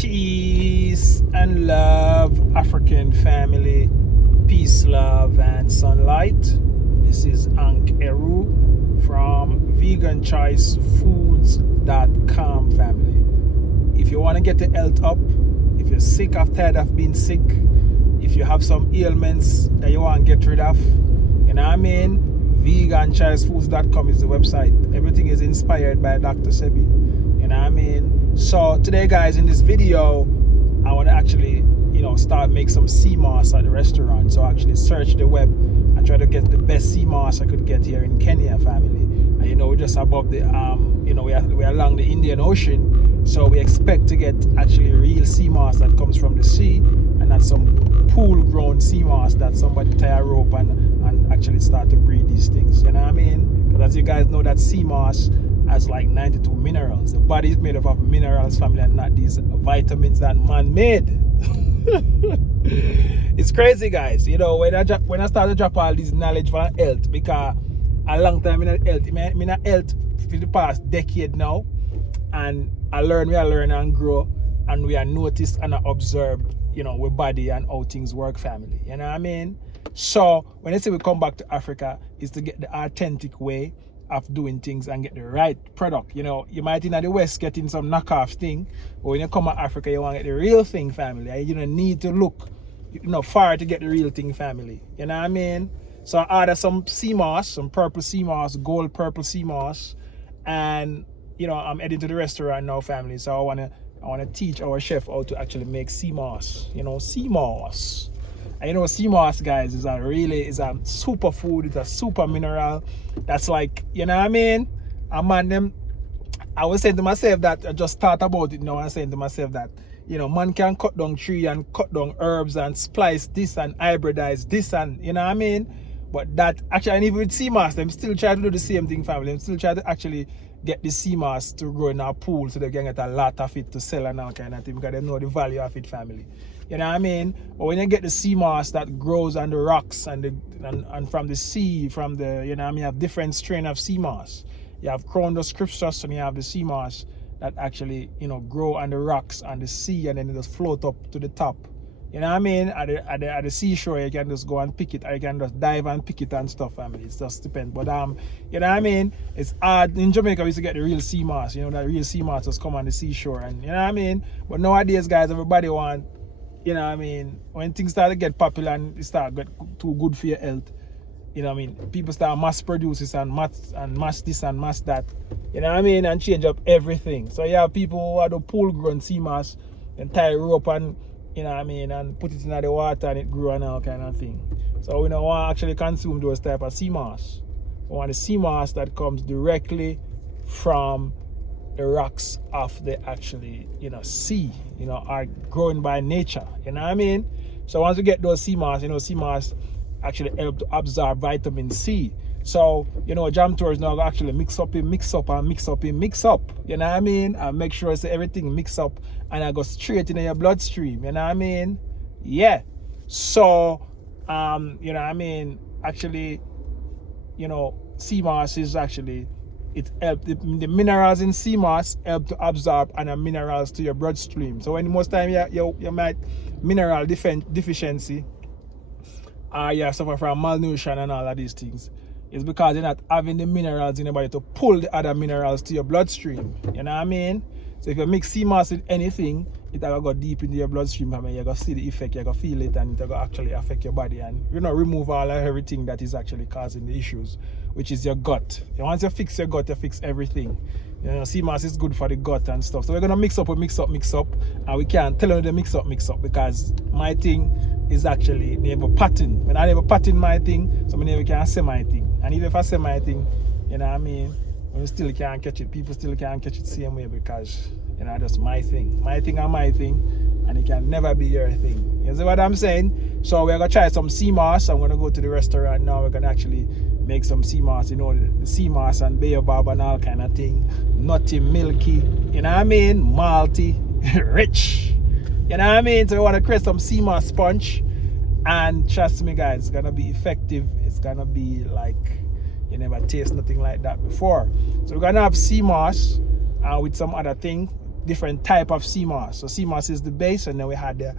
Peace and love, African family. Peace, love, and sunlight. This is Ankh Eru from veganchoicefoods.com, family. If you want to get the health up, if you're sick or tired of being sick, if you have some ailments that you want to get rid of, you know what I mean? veganchoicefoods.com is the website. Everything is inspired by Dr. Sebi. You know what I mean? So today, guys, in this video, I want to actually, start make some sea moss at the restaurant. So I actually search the web and try to get the best sea moss I could get here in Kenya, family. And we're just above the we're along the Indian Ocean, so we expect to get actually real sea moss that comes from the sea, and not some pool grown sea moss that somebody tie a rope and actually start to breed these things. You know what I mean? Because as you guys know, that sea moss has like 92 minerals. The body is made up of minerals, family, and not these vitamins that man made. It's crazy, guys. When I start to drop all this knowledge for health, because a long time in health, in health for the past decade now, and we learn and grow, and we are noticed and are observed, with body and how things work, family. You know what I mean? So when I say we come back to Africa, is to get the authentic way of doing things and get the right product. You might in the West getting some knockoff thing, but when you come to Africa, you want to get the real thing, family. You don't need to look far to get the real thing, family. You know what I mean? So I ordered some sea moss, some purple sea moss, gold purple sea moss, and I'm heading to the restaurant now, family. So I wanna teach our chef how to actually make sea moss. Sea moss. And sea moss, guys, is a superfood. It's a super mineral. That's like, you know what I mean? I was saying to myself that I just thought about it now and saying to myself that, man can cut down tree and cut down herbs and splice this and hybridize this, and you know what I mean? But that actually, and even with sea moss, them still try to do the same thing, family. Them still try to actually get the sea moss to grow in our pool so they can get a lot of it to sell and all kind of thing, because they know the value of it, family. You know what I mean? But when you get the sea moss that grows on the rocks and from the sea, from the, you have different strain of sea moss. You have Chronus crispus and you have the sea moss that actually, grow on the rocks and the sea, and then it just float up to the top. You know what I mean? At the seashore, you can just go and pick it, or you can just dive and pick it and stuff, family. It just depends. But you know what I mean? It's hard. In Jamaica, we used to get the real sea moss. That real sea moss just come on the seashore, and you know what I mean? But nowadays, guys, everybody want, you know what I mean? When things start to get popular and it start get too good for your health, you know what I mean? People start mass produce this and mass this and mass that. You know what I mean? And change up everything. So you have people who have the pool grown sea moss and tie a rope and, you know what I mean, and put it in the water and it grew and all kind of thing. So we don't want to actually consume those type of sea moss. We want the sea moss that comes directly from the rocks of the actually, sea, are growing by nature. You know what I mean? So once we get those sea moss, sea moss actually help to absorb vitamin C. So, jam tours now actually mix up. You know what I mean? And make sure everything mix up and I go straight into your bloodstream. You know what I mean? Yeah. So, you know what I mean? Actually, sea moss is actually, it help the minerals in sea moss help to absorb and minerals to your bloodstream. So when most time you might mineral deficiency, you suffer from malnutrition and all of these things, it's because you're not having the minerals in your body to pull the other minerals to your bloodstream. You know what I mean? So if you mix sea moss with anything, it will go deep into your bloodstream. I mean, you're going to see the effect, you're going to feel it, and it will actually affect your body and remove all of everything that is actually causing the issues, which is your gut. And once you fix your gut, you fix everything. Sea moss is good for the gut and stuff. So we're going to mix up, and we can't tell you to mix up, because my thing is actually never pattern. When I never pattern my thing, so I never can say my thing. And even if I say my thing, you know what I mean, we still can't catch it. People still can't catch it the same way, because that's my thing. My thing and my thing, and it can never be your thing. You see what I'm saying? So we're gonna try some sea moss. I'm gonna go to the restaurant now. We're gonna actually make some sea moss, the sea moss and baobab and all kind of thing. Nutty, milky, you know what I mean? Malty, rich. You know what I mean? So we wanna create some sea moss sponge. And trust me, guys, it's gonna be effective. It's gonna be like you never taste nothing like that before. So we're gonna have sea moss with some other thing. different type of sea moss. So sea moss is the base, and then we had the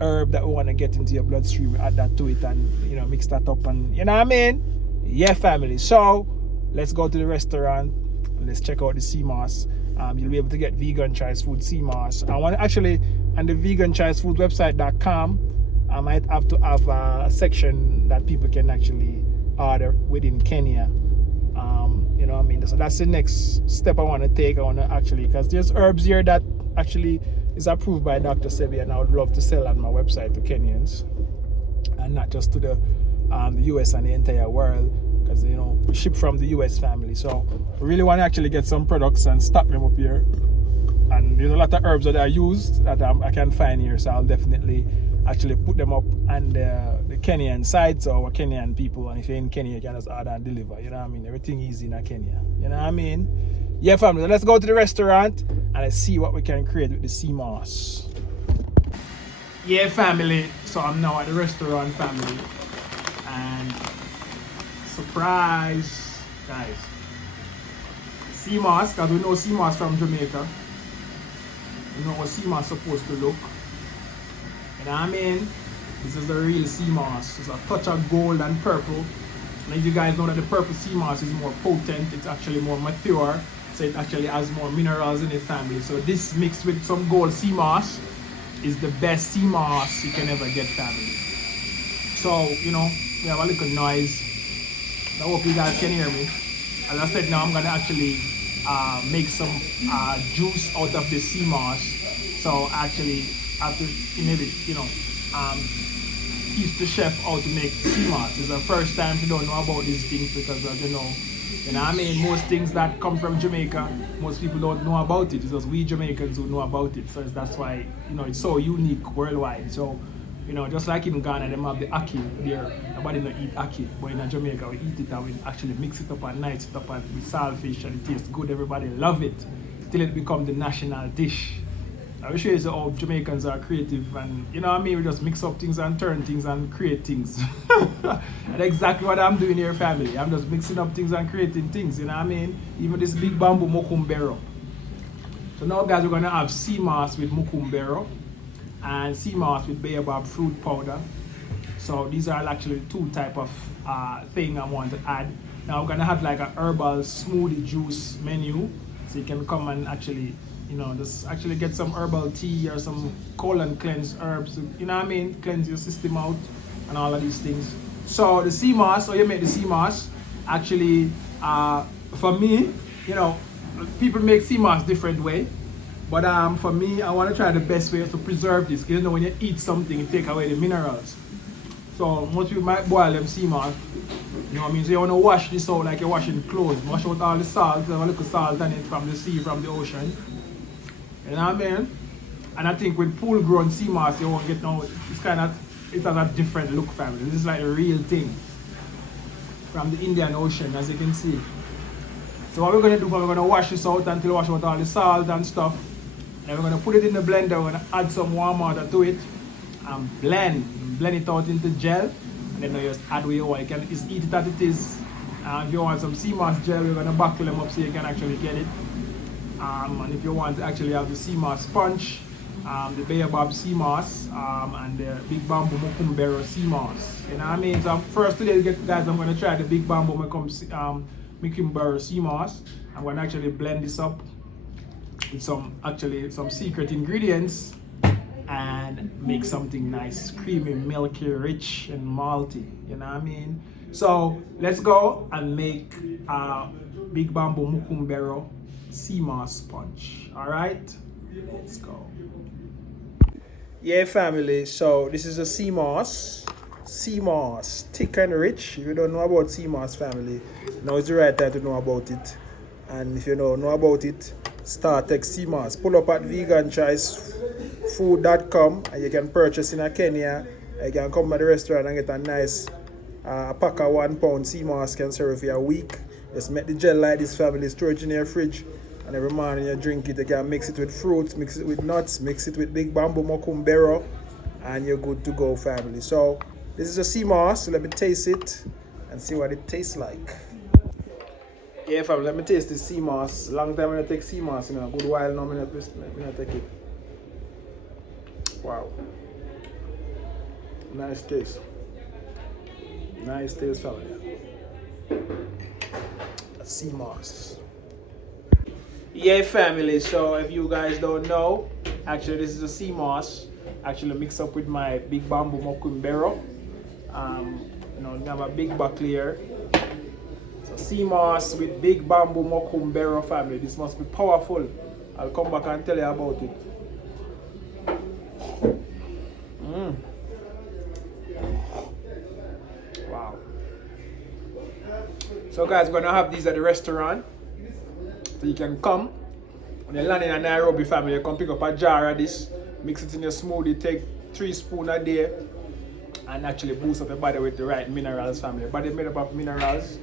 herb that we want to get into your bloodstream. We add that to it, and mix that up, and you know what I mean? Yeah, family. So let's go to the restaurant and let's check out the sea moss. You'll be able to get vegan choice food sea moss. I want to actually on the vegan choice food website.com. I might have to have a section that people can actually order within Kenya. You know what I mean? So that's the next step I want to take. I want to actually, because there's herbs here that actually is approved by Dr. Sebi, and I would love to sell on my website to Kenyans, and not just to the US and the entire world, because we ship from the US, family. So we really want to actually get some products and stock them up here. And there's a lot of herbs that I use that I can find here, so I'll definitely actually put them up on the Kenyan side, so our Kenyan people, and if you're in Kenya, you can just order and deliver. You know what I mean? Everything easy in Kenya. You know what I mean? Yeah, family. So let's go to the restaurant and let's see what we can create with the sea moss. Yeah, family. So I'm now at the restaurant, family, and surprise, guys. Sea moss, because we know sea moss from Jamaica. You know what sea moss is supposed to look. You know what I mean? This is the real sea moss. It's a touch of gold and purple. And as you guys know that the purple sea moss is more potent, it's actually more mature, so it actually has more minerals in the family. So this mixed with some gold sea moss is the best sea moss you can ever get, family. So, we have a little noise. I hope you guys can hear me. As I said, now I'm gonna actually make some juice out of the sea moss. So actually have to maybe teach the chef how to make sea moss. It's the first time she don't know about these things, because you know what I mean, most things that come from Jamaica, most people don't know about it. It's just we Jamaicans who know about it. So that's why it's so unique worldwide. So just like in Ghana, them have the ackee there. Nobody don't eat ackee, but in Jamaica we eat it and we actually mix it up and nice it up and with saltfish, and it tastes good. Everybody love it till it becomes the national dish. I will show you how Jamaicans are creative, and you know what I mean, we just mix up things and turn things and create things. And exactly what I'm doing here, family. I'm just mixing up things and creating things, you know what I mean? Even this big bamboo mukumbero. So now guys, we're gonna have sea moss with mukumbero and sea moss with baobab fruit powder. So these are actually two type of thing I want to add. Now we're gonna have like a herbal smoothie juice menu, so you can come and actually just actually get some herbal tea or some colon cleanse herbs, you know what I mean, cleanse your system out and all of these things. So the sea moss, so you make the sea moss, actually for me, people make sea moss different way, but for me, I want to try the best way to preserve this, because when you eat something, it take away the minerals. So most people might boil them sea moss, you know what I mean, so you want to wash this out like you're washing clothes, wash out all the salt, have a little salt on it from the sea, from the ocean. You know what I mean? And I think with pool grown sea moss, you won't get it has a different look, family. This is like a real thing from the Indian Ocean, as you can see. So what we're gonna do, we're gonna wash this out until we wash out all the salt and stuff. Then we're gonna put it in the blender, we're gonna add some warm water to it and blend it out into gel. And then you just add what you want. You can just eat it as it is. If you want some sea moss gel, we're gonna buckle them up so you can actually get it. And if you want to actually have the sea moss sponge, the baobab sea moss, and the big bamboo mukumbero sea moss. You know what I mean? So first today, guys, I'm going to try the big bamboo mukumbero sea moss. I'm going to actually blend this up with some secret ingredients and make something nice, creamy, milky, rich, and malty. You know what I mean? So let's go and make big bamboo mukumbero sea moss sponge. All right, let's go. Yeah, family, so this is a sea moss, thick and rich. If you don't know about sea moss, family, now is the right time to know about it. And if you don't know about it, start text sea moss, pull up at veganchoicefood.com, and you can purchase in Kenya. You can come to the restaurant and get a nice pack of 1 pound sea moss, can serve you a week. Just make the gel like this, family, store it in your fridge, and every morning you drink it. You can mix it with fruits, mix it with nuts, mix it with big bamboo mukumbero, and you're good to go, family. So this is a sea moss, so let me taste it and see what it tastes like. Yeah, fam, let me taste this sea moss. Long time I take sea moss, you know, a good while now I not take it. Wow. Nice taste. Nice taste, fam. Sea moss. Yeah, family, so if you guys don't know, actually this is a sea moss. Actually mixed up with my big bamboo mokumbero. You know, we have a big buckle here. So sea moss with big bamboo mokumbero, family. This must be powerful. I'll come back and tell you about it. Wow. So guys, we're gonna have these at the restaurant. So you can come. When you land in a Nairobi, family, you come pick up a jar of this, mix it in your smoothie, take 3 spoons a day, and actually boost up your body with the right minerals, family. Your body is made up of minerals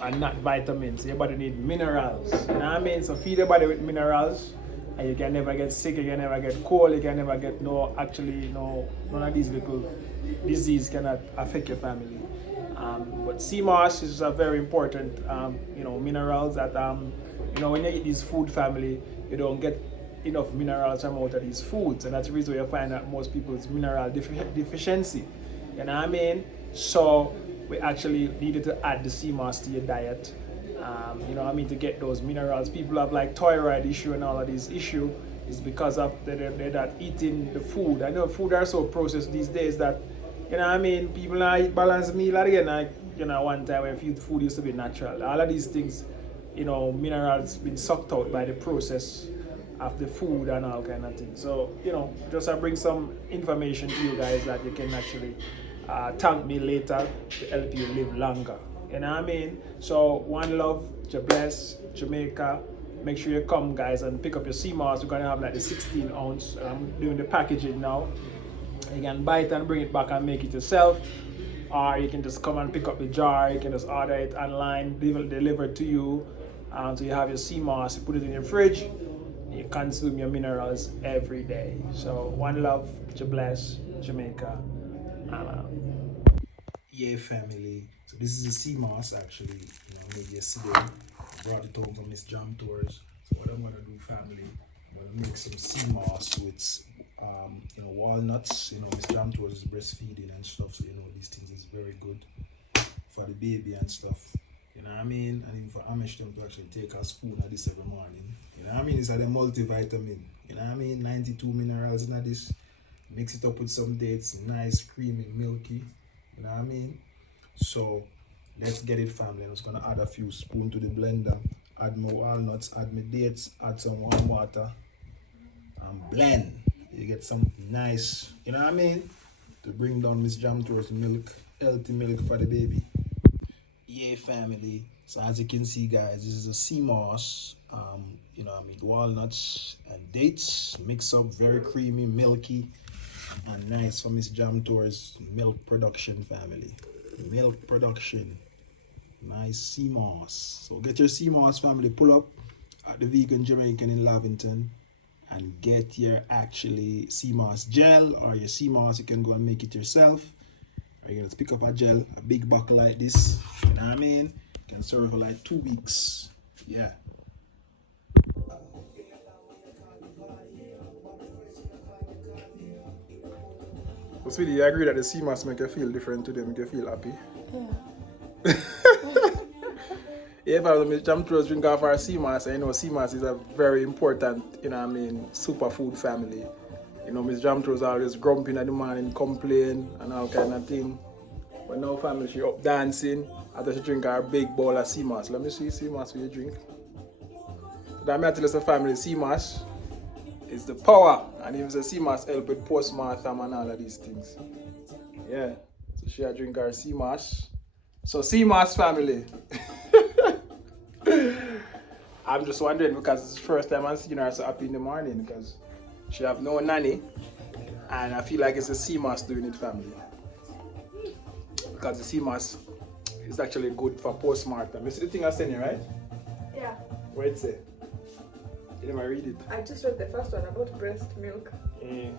and not vitamins. Your body needs minerals. You know what I mean? So feed your body with minerals, and you can never get sick, you can never get cold, you can never get none of these little diseases cannot affect your family. But sea moss is a very important, minerals that, when you eat this food, family, you don't get enough minerals from out of these foods. And that's the reason why you find that most people's mineral deficiency. You know what I mean? So we actually needed to add the sea moss to your diet. To get those minerals. People have like thyroid issue and all of these issues is because of they're not eating the food. I know food are so processed these days that, people not eat balanced meal again. Like, one time when food used to be natural. All of these things, minerals been sucked out by the process of the food and all kind of things. So, just I bring some information to you guys that you can actually thank me later to help you live longer. You know what I mean? So, one love, bless, Jamaica. Make sure you come, guys, and pick up your sea moss. We're gonna have like the 16 ounce. I'm doing the packaging now. You can buy it and bring it back and make it yourself, or you can just come and pick up the jar. You can just order it online, delivered to you. So you have your sea moss, you put it in your fridge, you consume your minerals every day. So one love, bless, Jamaica. Yeah, family. So this is a sea moss actually. Made yesterday. I brought it home from Miss Jam Tours. So what I'm gonna do, family, I'm gonna make some sea moss with walnuts. Miss Jam Tours is breastfeeding and stuff, so these things is very good for the baby and stuff. You know what I mean? And even for Amish them to actually take a spoon of this every morning. You know what I mean? It's a multivitamin. You know what I mean? 92 minerals in this. Mix it up with some dates, nice, creamy, milky. You know what I mean? So let's get it, family. I'm just gonna add a few spoons to the blender, add my walnuts, add my dates, add some warm water, and blend. You get some nice, you know what I mean? To bring down Miss Jam Tours milk, healthy milk for the baby. Yeah, family. So as you can see, guys, this is a sea moss. Walnuts and dates mix up, very creamy, milky, and nice for Miss Jam Tours milk production, family. Milk production. Nice sea moss. So get your sea moss, family. Pull up at the Vegan Jamaican in Lavington and get your actually sea moss gel, or your sea moss. You can go and make it yourself. Or you can just pick up a gel, a big buckle like this. You know what I mean? You can serve for like 2 weeks. Yeah. So, sweetie, you agree that the sea moss make you feel different today, make you feel happy? Yeah. If I was Miss Jam Tours drink off our sea moss, sea moss is a very important, superfood family. Miss Jam Tours always grumpy in the morning, complain and all kind of thing. But now family, she up dancing after she drink her big bowl of sea moss. Let me see sea moss for you drink. That may tell us the family, sea moss is the power, and even the sea moss help with postpartum and all of these things. Yeah, so she drink her sea moss. So sea moss family. I'm just wondering because it's the first time I'm seeing her so happy in the morning because she have no nanny, and I feel like it's the sea moss doing it, family. Because the sea moss is actually good for postpartum. You see the thing I sent you, right? Yeah. What it say? You never read it? I just read the first one about breast milk. Yeah.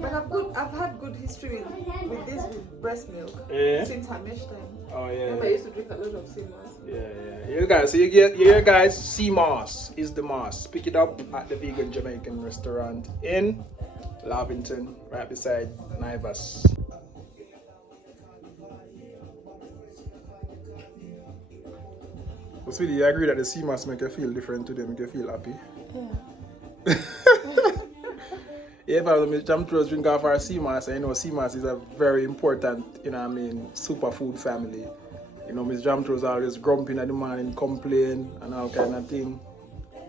But I've had good history with breast milk since her mesh time. Oh yeah. Remember, I used to drink a lot of sea moss. Yeah. You guys, so you guys, sea moss is the moss. Pick it up at the vegan Jamaican restaurant in Lavington, right beside Naivas. But sweetie, you agree that the sea moss make you feel different today, make you feel happy? Yeah. Yeah, if I was a jam throws drink off our sea moss, and you know sea moss is a very important, you know what I mean, superfood family. You know, Miss Jam throws always grumping at the morning, complain and all kind of thing.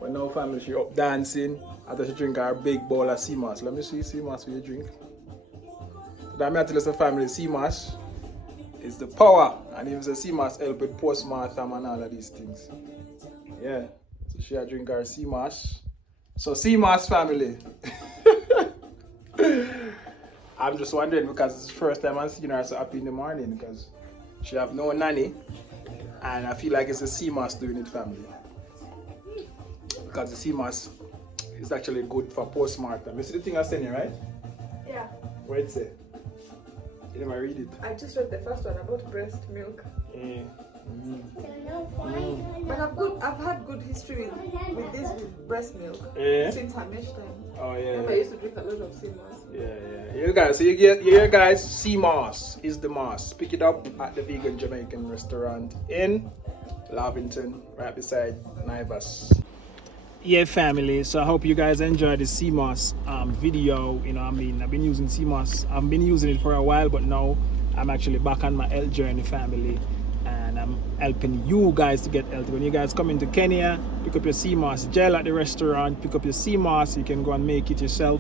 But now family, she up dancing after she drink her big bowl of sea moss. Let me see sea moss what you drink. So that means to the family, sea moss is the power, and even the sea moss help with postpartum and all of these things. Yeah, so she a drink her sea moss. So sea moss family. I'm just wondering because it's the first time I'm seeing her so happy in the morning because she have no nanny, and I feel like it's a sea moss doing it family. Because the sea moss is actually good for postpartum. You see the thing I sent you, right? Yeah. What it say? You never read it. I just read the first one about breast milk. Yeah. But I've had good history with breast milk since her mesh time. Oh yeah. Remember, I used to drink a lot of sea moss. Yeah. You guys, so you guys, sea moss is the moss. Pick it up at the vegan Jamaican restaurant in Lavington, right beside Naivas. Yeah, family. So I hope you guys enjoyed the sea moss video. You know, I mean, I've been using sea moss. I've been using it for a while, but now I'm actually back on my health journey, family. And I'm helping you guys to get healthy. When you guys come into Kenya, pick up your sea moss gel at the restaurant, pick up your sea moss, you can go and make it yourself.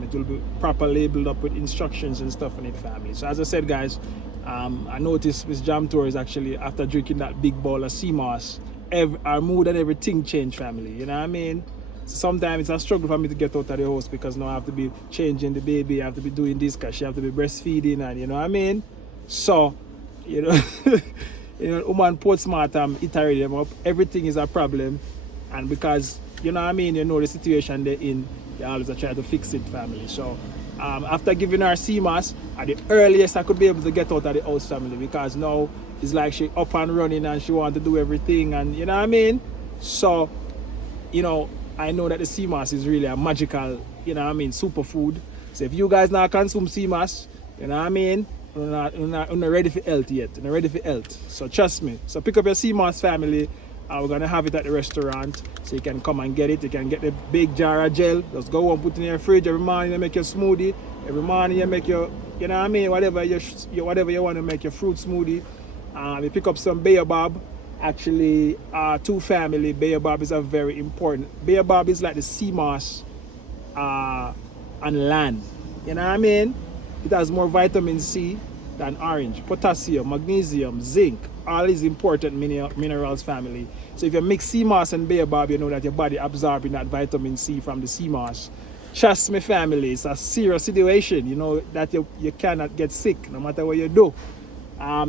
It will be proper labeled up with instructions and stuff on it, family. So as I said, guys, I noticed Miss Jam Tour is actually, after drinking that big bowl of sea moss, our mood and everything changed, family. You know what I mean? So sometimes it's a struggle for me to get out of the house because now I have to be changing the baby, I have to be doing this because she have to be breastfeeding, and you know what I mean? So, you know, woman postpartum, it already them up. Everything is a problem, and because you know what I mean, you know the situation they're in, they always try to fix it, family. So after giving her sea moss, at the earliest I could be able to get out of the house, family, because now it's like she up and running and she want to do everything, and you know what I mean. So, you know, I know that the sea moss is really a magical, you know what I mean, superfood. So if you guys not consume sea moss, you know what I mean, you're not ready for health yet. You're not ready for health. So trust me. So pick up your sea moss, family. We're going to have it at the restaurant. So you can come and get it. You can get the big jar of gel. Just go and put it in your fridge. Every morning you make your smoothie. Every morning you make your, you know what I mean, whatever you want to make your fruit smoothie. You pick up some baobab. Actually, to family, baobab is a very important. Baobab is like the sea moss on land. You know what I mean? It has more vitamin C than orange, potassium, magnesium, zinc, all these important minerals, family. So if you mix sea moss and baobab, you know that your body absorbing that vitamin C from the sea moss. Trust me, family, it's a serious situation. You know that you cannot get sick no matter what you do.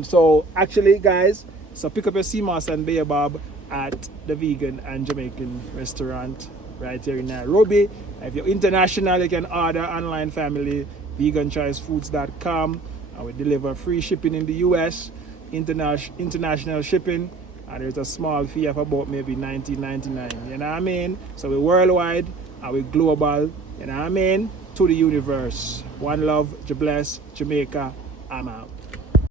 So actually, guys, so pick up your sea moss and baobab at the vegan and Jamaican restaurant right here in Nairobi. If you're international, you can order online, family, veganchoicefoods.com. We deliver free shipping in the US, international shipping, and there's a small fee of about maybe $19.99. You know what I mean? So we're worldwide and we're global. You know what I mean? To the universe. One love, God bless, Jamaica. I'm out.